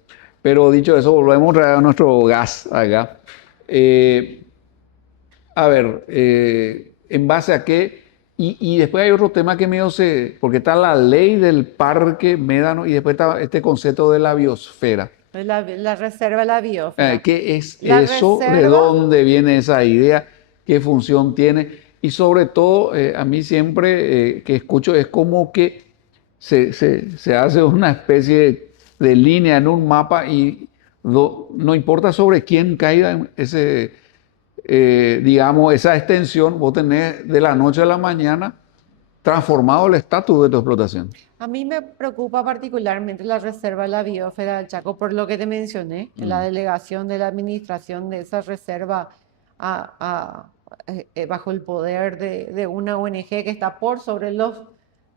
Pero dicho eso, volvemos a nuestro gas acá. ¿En base a qué? Y después hay otro tema que medio porque está la ley del parque médano y después está este concepto de la biosfera. La reserva de la biosfera. ¿Qué es La eso? ¿De reserva- dónde viene esa idea? ¿Qué función tiene? Y sobre todo, a mí siempre que escucho es como que se hace una especie de línea en un mapa y no importa sobre quién caiga en esa extensión, vos tenés de la noche a la mañana transformado el estatus de tu explotación. A mí me preocupa particularmente la reserva de la biosfera del Chaco, por lo que te mencioné, en la delegación de la administración de esa reserva bajo el poder de una ONG que está por sobre los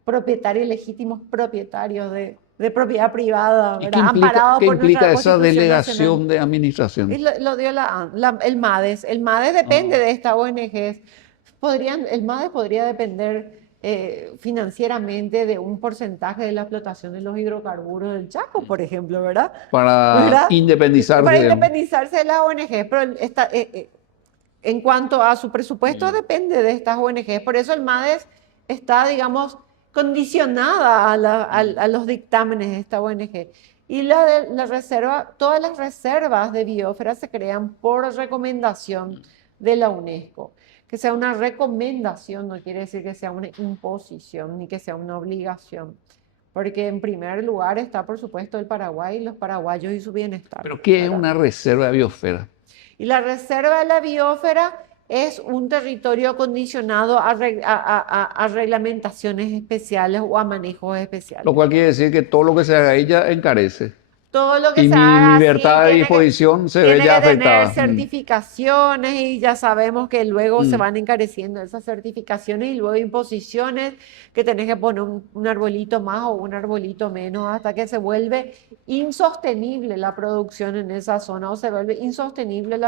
propietarios, legítimos propietarios de propiedad privada, ¿Y ¿verdad? qué Amparados qué por nuestra implica esa Constitución delegación Nacional. de administración? Y lo dio el MADES. El MADES depende de esta ONG. El MADES podría depender financieramente de un porcentaje de la explotación de los hidrocarburos del Chaco, por ejemplo, ¿verdad? Para ¿Verdad? independizarse, Para digamos. independizarse de las ONGs, pero en cuanto a su presupuesto depende de estas ONGs. Por eso el MADES está, digamos, condicionada a los dictámenes de esta ONG. Y la reserva, todas las reservas de biosfera se crean por recomendación de la UNESCO. Que sea una recomendación no quiere decir que sea una imposición ni que sea una obligación. Porque en primer lugar está, por supuesto, el Paraguay, los paraguayos y su bienestar. ¿Pero qué es ¿verdad? una reserva de biosfera? Y la reserva de la biosfera es un territorio acondicionado a reglamentaciones especiales o a manejos especiales. Lo cual quiere decir que todo lo que se haga ahí ya encarece. Todo lo que Y se mi haga libertad así de tiene disposición se ve tiene ya que tener afectada. certificaciones y ya sabemos que luego se van encareciendo esas certificaciones y luego imposiciones que tenés que poner un arbolito más o un arbolito menos hasta que se vuelve insostenible la producción en esa zona o se vuelve insostenible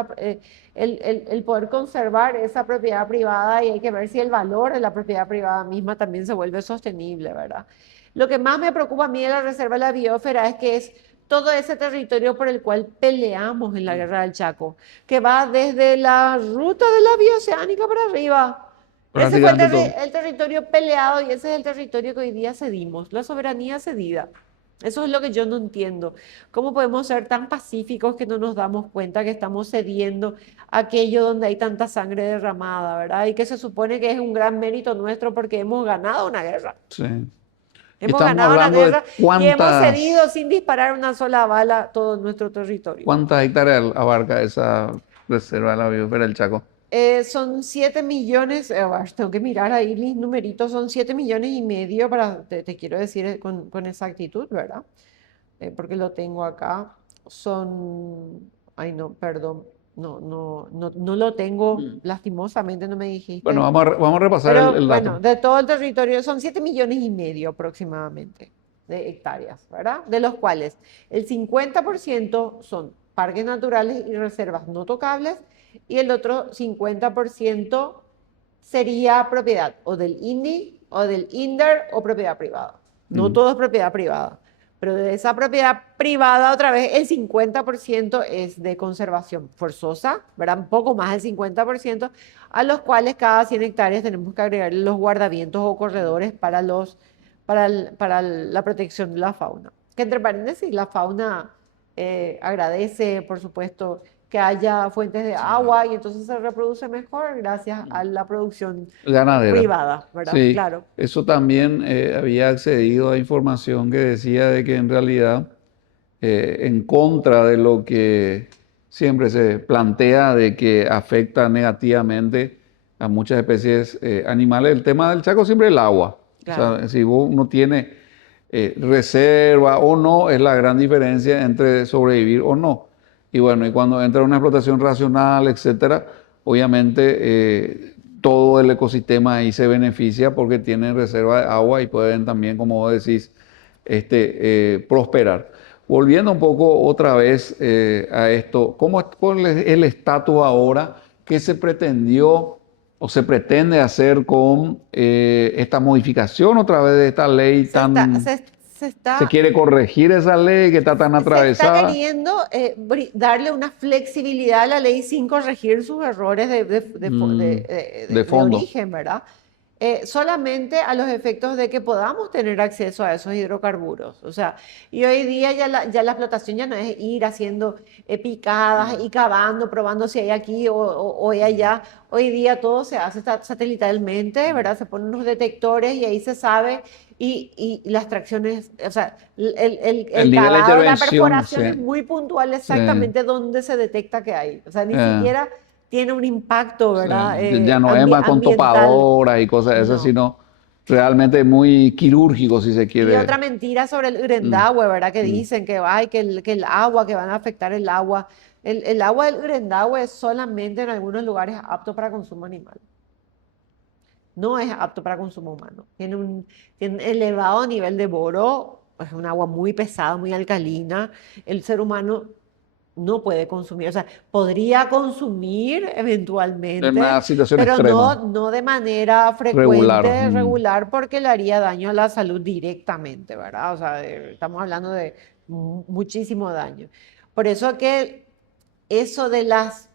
el poder conservar esa propiedad privada y hay que ver si el valor de la propiedad privada misma también se vuelve sostenible, ¿verdad? Lo que más me preocupa a mí de la reserva de la biosfera es que es todo ese territorio por el cual peleamos en la Guerra del Chaco, que va desde la ruta de la vía oceánica para arriba. Ese fue el territorio peleado y ese es el territorio que hoy día cedimos, la soberanía cedida. Eso es lo que yo no entiendo. ¿Cómo podemos ser tan pacíficos que no nos damos cuenta que estamos cediendo aquello donde hay tanta sangre derramada, ¿verdad? Y que se supone que es un gran mérito nuestro porque hemos ganado una guerra. Sí. Hemos Estamos ganado la hablando de guerra y hemos cuántas- cedido sin disparar una sola bala todo nuestro territorio. ¿Cuántas hectáreas abarca esa reserva de la biosfera del Chaco? Son 7 millones, tengo que mirar ahí mis numeritos, son 7 millones y medio, te quiero decir con exactitud, ¿verdad? Porque lo tengo acá. Ay no, perdón, no lo tengo, lastimosamente no me dijiste. Bueno, vamos a repasar Pero el dato. bueno, de todo el territorio son 7 millones y medio aproximadamente de hectáreas, ¿verdad? De los cuales el 50% son parques naturales y reservas no tocables y el otro 50% sería propiedad o del INDI o del INDER o propiedad privada. No todo es propiedad privada, pero de esa propiedad privada otra vez el 50% es de conservación forzosa, ¿verdad? Un poco más del 50%, a los cuales cada 100 hectáreas tenemos que agregarle los guardavientos o corredores para la protección de la fauna. Que entre paréntesis, la fauna agradece, por supuesto, que haya fuentes de agua y entonces se reproduce mejor gracias a la producción Ganadera. privada, ¿verdad? Sí, Claro. eso también había accedido a información que decía de que en realidad, en contra de lo que siempre se plantea de que afecta negativamente a muchas especies animales, el tema del Chaco siempre es el agua. Claro. O sea, si uno tiene reserva o no, es la gran diferencia entre sobrevivir o no. Y bueno, y cuando entra una explotación racional, etcétera, obviamente todo el ecosistema ahí se beneficia porque tienen reserva de agua y pueden también, como vos decís, prosperar. Volviendo un poco otra vez a esto, ¿cuál es el estatus ahora? ¿Qué se pretendió o se pretende hacer con esta modificación otra vez de esta ley ¿Se quiere corregir esa ley que está tan atravesada? Se está queriendo darle una flexibilidad a la ley sin corregir sus errores de fondo. origen, ¿verdad? Solamente a los efectos de que podamos tener acceso a esos hidrocarburos. O sea, y hoy día ya la explotación ya no es ir haciendo picadas y cavando, probando si hay aquí o hay allá. Hoy día todo se hace satelitalmente, ¿verdad? Se ponen unos detectores y ahí se sabe. Y las extracciones, o sea, el nivel de cavado, la intervención, perforación sí. es muy puntual exactamente dónde se detecta que hay. O sea, ni siquiera tiene un impacto, ¿verdad? Ya no es más con ambiental. topadoras y cosas de esas, No. sino realmente muy quirúrgico, si se quiere. Y otra mentira sobre el Urendahue, ¿verdad? Que dicen que el agua, que van a afectar el agua. El agua del Urendahue es solamente en algunos lugares apto para consumo animal. No es apto para consumo humano. Tiene un elevado nivel de boro, es un agua muy pesada, muy alcalina. El ser humano no puede consumir, o sea, podría consumir En eventualmente, una situación pero extrema, no de manera regular. frecuente, regular, porque le haría daño a la salud directamente, ¿verdad? O sea, estamos hablando de muchísimo daño. Por eso que eso de las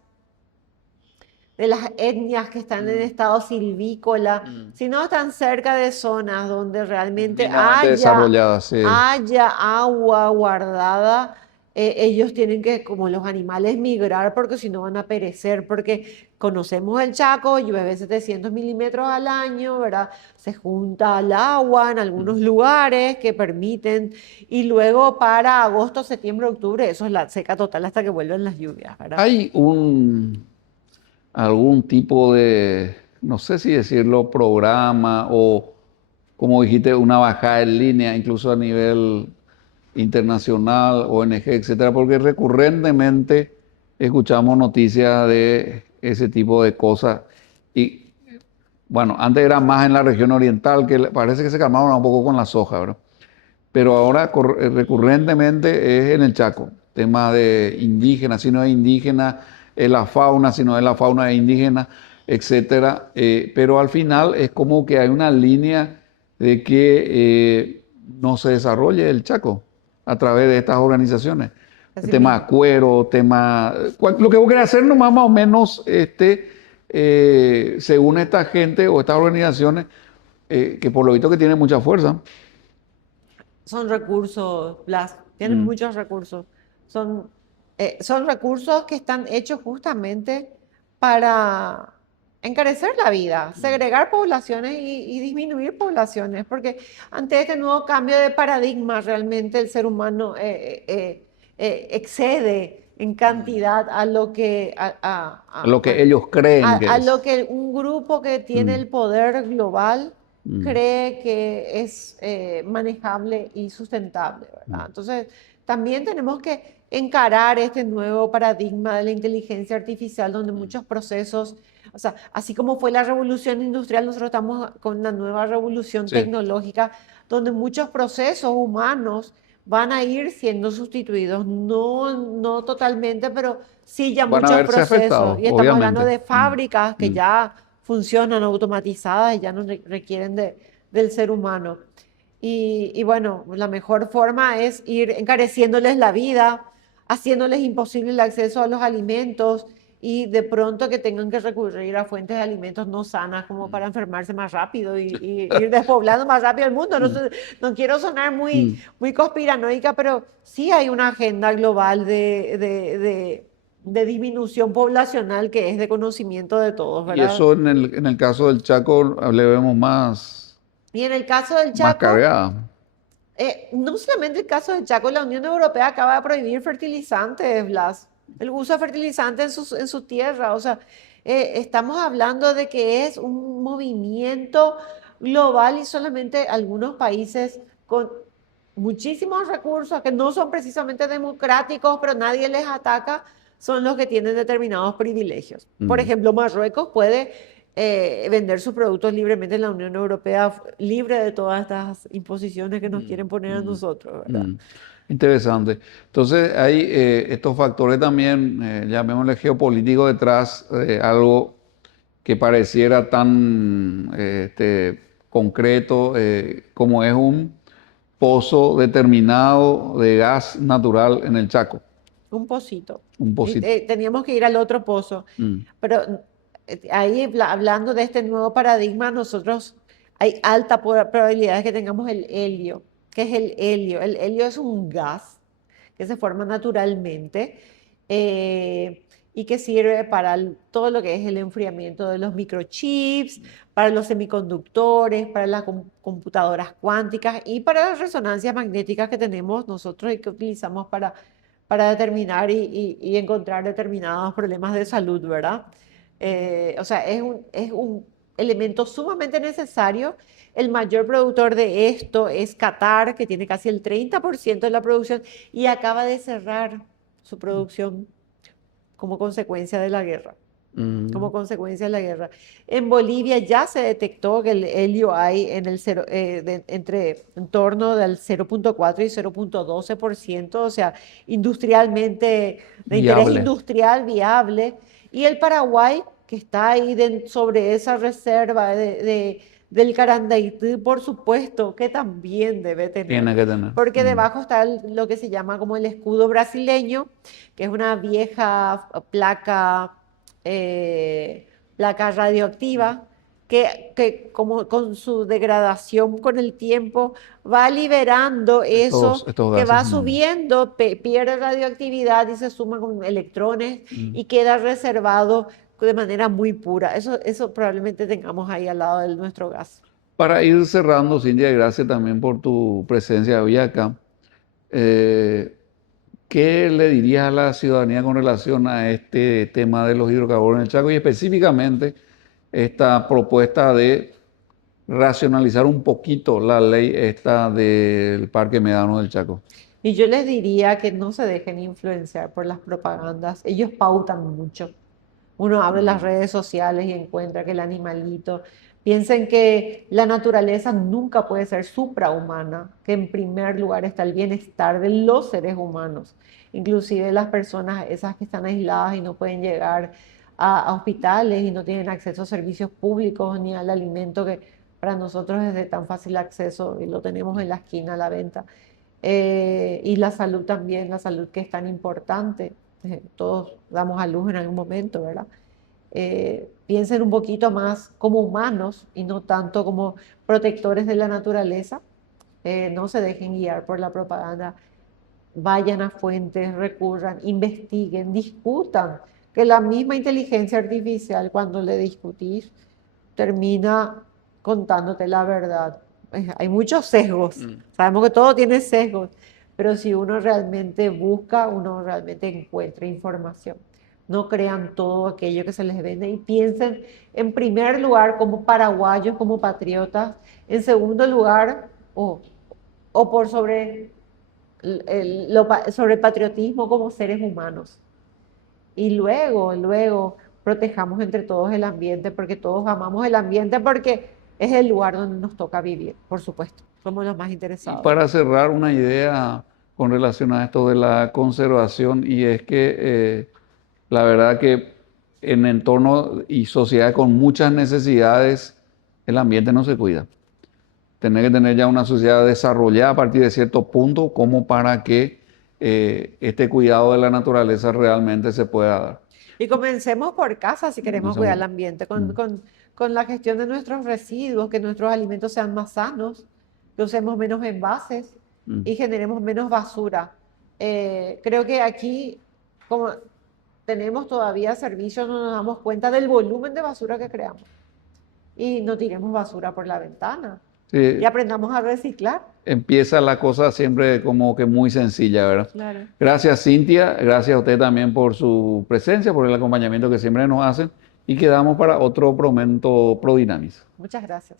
etnias que están en estado silvícola, si no están cerca de zonas donde realmente Mínimamente desarrollada, sí. haya agua guardada, ellos tienen que, como los animales, migrar porque si no van a perecer, porque conocemos el Chaco, llueve 700 milímetros al año, ¿verdad? Se junta el agua en algunos lugares que permiten, y luego para agosto, septiembre, octubre, eso es la seca total hasta que vuelven las lluvias, ¿verdad? ¿Hay algún tipo de, no sé si decirlo, programa o, como dijiste, una bajada en línea, incluso a nivel internacional, ONG, etcétera? Porque recurrentemente escuchamos noticias de ese tipo de cosas. Y bueno, antes era más en la región oriental, que parece que se calmaron un poco con la soja, ¿verdad? Pero ahora recurrentemente es en el Chaco, tema de indígenas, si no es indígena, es la fauna, si no es la fauna es indígena, etcétera. Pero al final es como que hay una línea de que no se desarrolle el Chaco a través de estas organizaciones. Así Tema mismo. cuero, tema... Lo que vos querés hacer nomás más o menos, según esta gente o estas organizaciones, que por lo visto que tienen mucha fuerza. Son recursos, Blas, tienen muchos recursos. Son recursos que están hechos justamente para encarecer la vida, segregar poblaciones y disminuir poblaciones, porque ante este nuevo cambio de paradigma realmente el ser humano excede en cantidad a lo que, Lo que ellos creen que a es. lo que un grupo que tiene el poder global cree que es manejable y sustentable, ¿verdad? Entonces, también tenemos que encarar este nuevo paradigma de la inteligencia artificial, donde muchos procesos, o sea, así como fue la revolución industrial, nosotros estamos con una nueva revolución Sí. tecnológica, donde muchos procesos humanos van a ir siendo sustituidos, no totalmente, pero sí ya Van a muchos verse procesos. afectados, Y estamos hablando obviamente. de fábricas que ya funcionan automatizadas y ya no requieren del ser humano. Y bueno, la mejor forma es ir encareciéndoles la vida, haciéndoles imposible el acceso a los alimentos y de pronto que tengan que recurrir a fuentes de alimentos no sanas como para enfermarse más rápido y ir despoblando más rápido el mundo. No quiero sonar muy conspiranoica, pero sí hay una agenda global de disminución poblacional que es de conocimiento de todos, Y ¿verdad? eso en el caso del Chaco le vemos Y en el caso del más Chaco, cargada. no solamente el caso del Chaco, la Unión Europea acaba de prohibir fertilizantes, Blas, el uso de fertilizantes en su tierra. O sea, estamos hablando de que es un movimiento global y solamente algunos países con muchísimos recursos que no son precisamente democráticos, pero nadie les ataca, son los que tienen determinados privilegios. Por ejemplo, Marruecos puede vender sus productos libremente en la Unión Europea, libre de todas estas imposiciones que nos quieren poner a nosotros, ¿verdad? Interesante. Entonces hay estos factores también, llamémosle geopolítico detrás, algo que pareciera tan concreto como es un pozo determinado de gas natural en el Chaco. Un pocito. Un Y, pocito. teníamos que ir al otro pozo. Pero ahí hablando de este nuevo paradigma, nosotros hay alta probabilidad de que tengamos el helio. ¿Qué es el helio? El helio es un gas que se forma naturalmente y que sirve para todo lo que es el enfriamiento de los microchips, para los semiconductores, para las computadoras cuánticas y para las resonancias magnéticas que tenemos nosotros y que utilizamos para determinar y encontrar determinados problemas de salud, ¿verdad? O sea, es un elemento sumamente necesario. El mayor productor de esto es Qatar, que tiene casi el 30% de la producción y acaba de cerrar su producción como consecuencia de la guerra. como consecuencia de la guerra. En Bolivia ya se detectó que el helio hay en el en torno del 0,4 y 0,12%, o sea, industrialmente, de interés Viable. industrial viable. Y el Paraguay, que está ahí sobre esa reserva del Carandaitú, por supuesto, que también debe tener. Tiene que tener. Porque debajo está lo que se llama como el escudo brasileño, que es una vieja placa radioactiva que como con su degradación con el tiempo va liberando eso Estos que va gases. subiendo, pierde radioactividad y se suma con electrones y queda reservado de manera muy pura. Eso probablemente tengamos ahí al lado de nuestro gas. Para ir cerrando, Cintia, gracias también por tu presencia hoy acá. ¿Qué le dirías a la ciudadanía con relación a este tema de los hidrocarburos en el Chaco y específicamente esta propuesta de racionalizar un poquito la ley esta del Parque Medano del Chaco? Y yo les diría que no se dejen influenciar por las propagandas. Ellos pautan mucho. Uno abre las redes sociales y encuentra que el animalito. Piensen que la naturaleza nunca puede ser suprahumana, que en primer lugar está el bienestar de los seres humanos, inclusive las personas esas que están aisladas y no pueden llegar a hospitales y no tienen acceso a servicios públicos ni al alimento que para nosotros es de tan fácil acceso y lo tenemos en la esquina a la venta. Y la salud también, la salud que es tan importante. Todos damos a luz en algún momento, ¿verdad? Piensen un poquito más como humanos y no tanto como protectores de la naturaleza. No se dejen guiar por la propaganda. Vayan a fuentes, recurran, investiguen, discutan. Que la misma inteligencia artificial, cuando le discutís, termina contándote la verdad. Hay muchos sesgos. Sabemos que todo tiene sesgos, pero si uno realmente busca, uno realmente encuentra información. No crean todo aquello que se les vende y piensen en primer lugar como paraguayos, como patriotas, en segundo lugar, por sobre el patriotismo como seres humanos. Y luego protejamos entre todos el ambiente, porque todos amamos el ambiente, porque es el lugar donde nos toca vivir, por supuesto. Somos los más Y interesados. para cerrar, una idea con relación a esto de la conservación, y es que la verdad que en entornos y sociedades con muchas necesidades, el ambiente no se cuida. Tener que tener ya una sociedad desarrollada a partir de cierto punto como para que este cuidado de la naturaleza realmente se pueda dar. Y comencemos por casa si queremos cuidar el ambiente, con la gestión de nuestros residuos, que nuestros alimentos sean más sanos, que usemos menos envases y generemos menos basura. Creo que aquí, como tenemos todavía servicios, no nos damos cuenta del volumen de basura que creamos. Y no tiremos basura por la ventana. Sí, Y aprendamos a reciclar. empieza la cosa siempre como que muy sencilla, ¿verdad? Claro. Gracias, Cintia. Gracias a usted también por su presencia, por el acompañamiento que siempre nos hacen. Y quedamos para otro momento Prodinamis. Muchas gracias.